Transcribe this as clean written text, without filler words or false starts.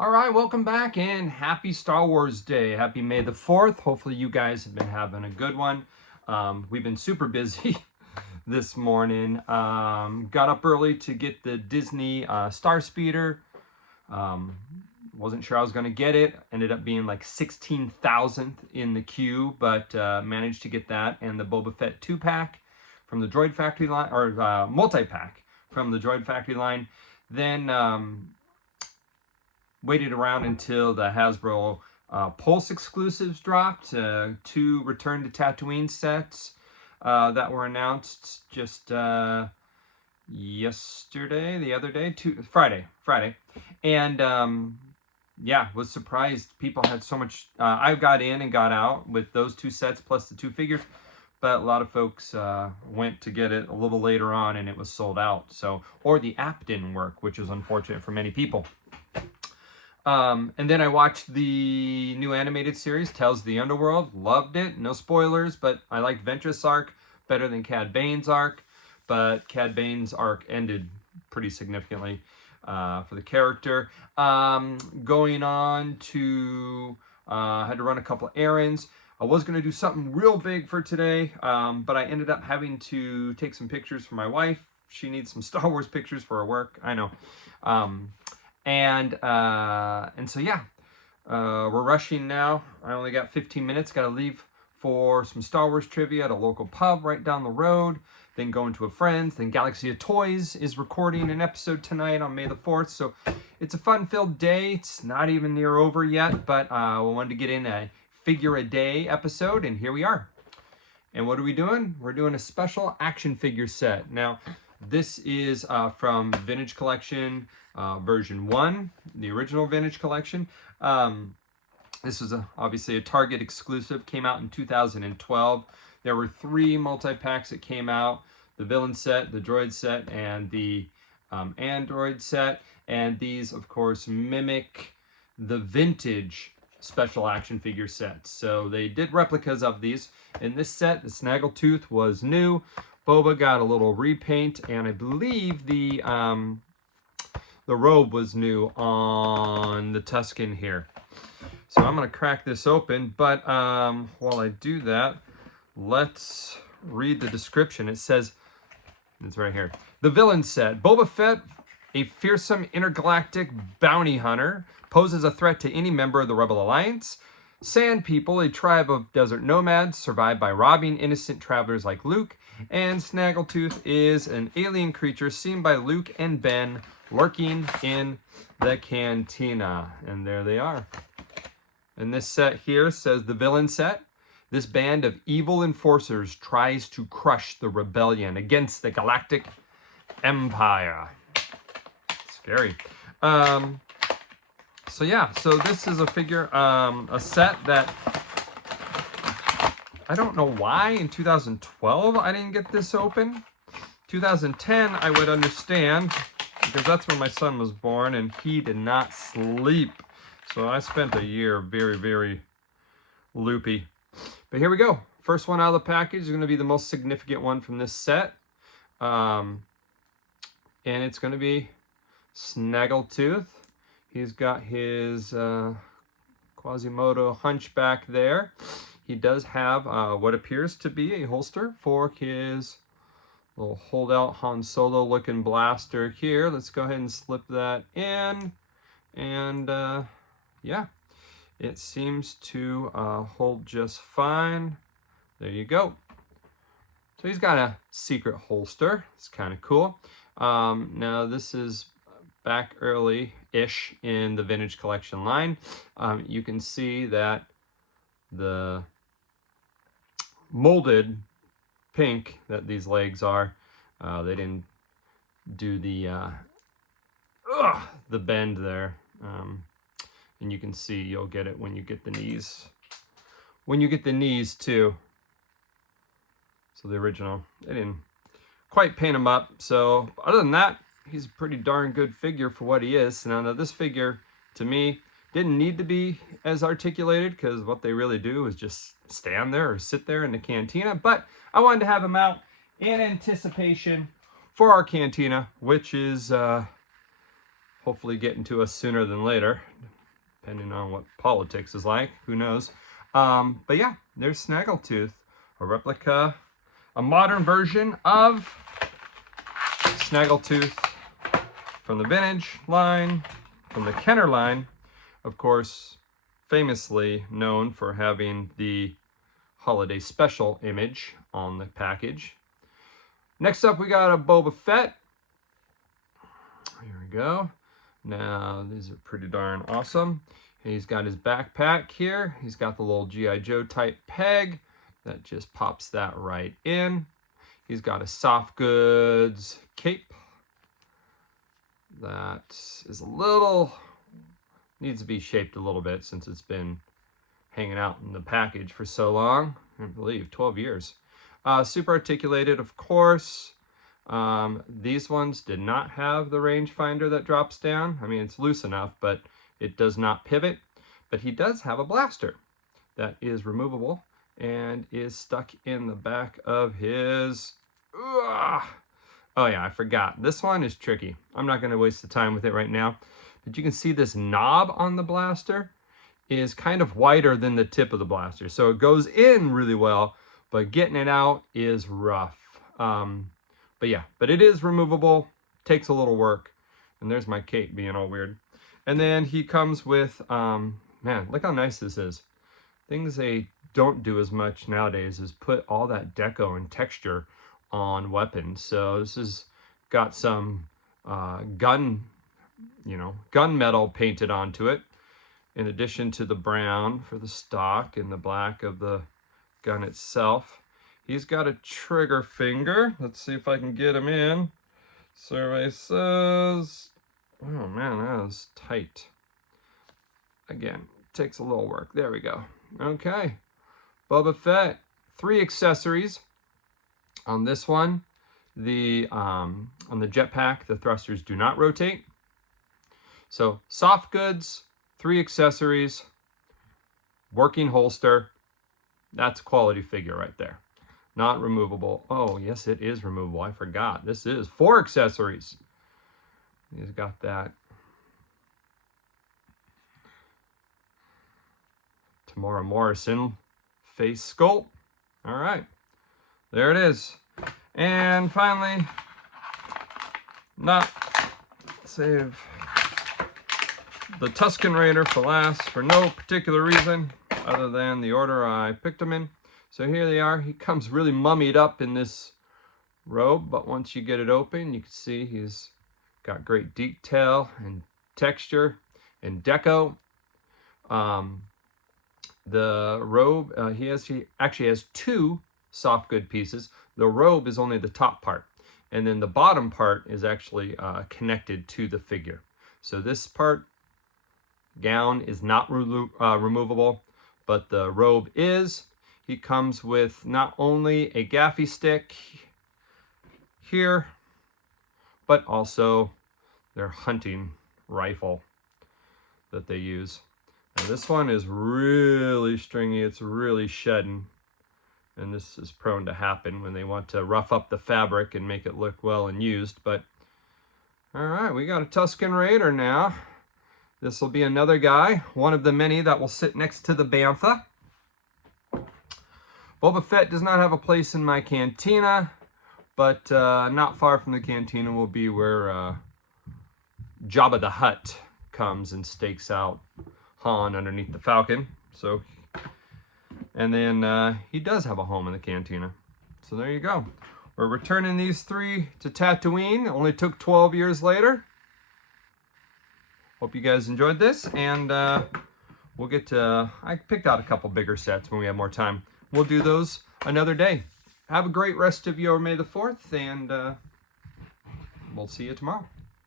All right, welcome back and happy Star Wars Day. Happy May the 4th. Hopefully you guys have been having a good one. We've been super busy this morning. Got up early to get the Disney Star Speeder. Wasn't sure I was going to get it. Ended up being like 16,000th in the queue, but managed to get that. And the Boba Fett 2-pack from the Droid Factory line, or multi-pack from the Droid Factory line. Then waited around until the Hasbro Pulse exclusives dropped. 2 Return to Tatooine sets that were announced just yesterday, the other day, Friday. And yeah, was surprised people had so much. I got in and got out with those 2 sets plus the 2 figures, but a lot of folks went to get it a little later on and it was sold out. So, or the app didn't work, which was unfortunate for many people. And then I watched the new animated series, Tales of the Underworld. Loved it. No spoilers, but I liked Ventress' arc better than Cad Bane's arc. But Cad Bane's arc ended pretty significantly for the character. Going on to, had to run a couple errands. I was going to do something real big for today, but I ended up having to take some pictures for my wife. She needs some Star Wars pictures for her work. I know. And so yeah, we're rushing now. I only got 15 minutes. Got to leave for some Star Wars trivia at a local pub right down the road. Then going to a friend's. Then Galaxy of Toys is recording an episode tonight on May the 4th. So it's a fun-filled day. It's not even near over yet, but we wanted to get in a figure a day episode, and here we are. And what are we doing? We're doing a special action figure set. Now, this is from Vintage Collection version 1, the original Vintage Collection. This was obviously a Target exclusive, came out in 2012. There were 3 multi-packs that came out, the villain set, the droid set, and the android set. And these, of course, mimic the vintage special action figure sets. So they did replicas of these. In this set, the Snaggletooth was new. Boba got a little repaint, and I believe the robe was new on the Tusken here. So I'm going to crack this open, but while I do that, let's read the description. It says, it's right here. The villain set. Boba Fett, a fearsome intergalactic bounty hunter, poses a threat to any member of the Rebel Alliance. Sand People, a tribe of desert nomads, survive by robbing innocent travelers like Luke. And Snaggletooth is an alien creature seen by Luke and Ben lurking in the cantina. And there they are. And this set here says the villain set. This band of evil enforcers tries to crush the rebellion against the Galactic Empire. Scary. So yeah, so this is a figure, a set that I don't know why in 2012 I didn't get this open. 2010 I would understand, because that's when my son was born and he did not sleep. So I spent a year very, very loopy. But here we go. First one out of the package is going to be the most significant one from this set. And it's going to be Snaggletooth. He's got his Quasimodo hunchback there. He does have what appears to be a holster for his little holdout Han Solo looking blaster here. Let's go ahead and slip that in. And yeah, it seems to hold just fine. There you go. So he's got a secret holster. It's kind of cool. Now this is back early-ish in the Vintage Collection line. You can see that the molded pink that these legs are, they didn't do the bend there. And you can see you'll get it when you get the knees. When you get the knees too. So the original, they didn't quite paint him up. So other than that, he's a pretty darn good figure for what he is. Now this figure, to me, didn't need to be as articulated, because what they really do is just stand there or sit there in the cantina. But I wanted to have him out in anticipation for our cantina, which is hopefully getting to us sooner than later. depending on what politics is like, who knows. But yeah, there's Snaggletooth, a replica, a modern version of Snaggletooth from the vintage line, from the Kenner line, of course, famously known for having the holiday special image on the package. Next up, we got a Boba Fett. Here we go. Now, these are pretty darn awesome. He's got his backpack here. He's got the little G.I. Joe type peg that just pops that right in. He's got a soft goods cape that is a little, needs to be shaped a little bit since it's been hanging out in the package for so long. I believe 12 years. Super articulated, of course. These ones did not have the rangefinder that drops down. I mean, it's loose enough, but it does not pivot. But he does have a blaster that is removable and is stuck in the back of his... Oh yeah, I forgot. This one is tricky. I'm not going to waste the time with it right now. But you can see this knob on the blaster is kind of wider than the tip of the blaster. So it goes in really well, but getting it out is rough. But yeah, but it is removable, takes a little work. And there's my cape being all weird. And then he comes with, man, look how nice this is. Things they don't do as much nowadays is put all that deco and texture on weapons. So this has got some gun metal painted onto it, in addition to the brown for the stock and the black of the gun itself. He's got a trigger finger. Let's see if I can get him in. Survey says, oh man, that was tight. Again, takes a little work. There we go. Okay, Boba Fett. 3 accessories on this one. On the jetpack, the thrusters do not rotate. So soft goods, 3 accessories, working holster. That's a quality figure right there. Not removable. Oh, yes, it is removable. I forgot. This is 4 accessories. He's got that Tamora Morrison face sculpt. All right, there it is. And finally, not save the Tusken Raider for last for no particular reason other than the order I picked him in. So here they are. He comes really mummied up in this robe, but once you get it open, you can see he's got great detail and texture and deco. The robe, he actually has 2 soft good pieces. The robe is only the top part, and then the bottom part is actually connected to the figure. So this part, gown, is not removable, but the robe is. He comes with not only a gaffy stick here, but also their hunting rifle that they use. Now this one is really stringy. It's really shedding. And this is prone to happen when they want to rough up the fabric and make it look well and used. But, all right, we got a Tusken Raider now. This will be another guy, one of the many that will sit next to the Bantha. Boba Fett does not have a place in my cantina, but not far from the cantina will be where Jabba the Hutt comes and stakes out Han underneath the Falcon. So, and then he does have a home in the cantina. So there you go. We're returning these 3 to Tatooine. It only took 12 years later. Hope you guys enjoyed this, and we'll get to, I picked out a couple bigger sets when we have more time. We'll do those another day. Have a great rest of your May the 4th, and we'll see you tomorrow.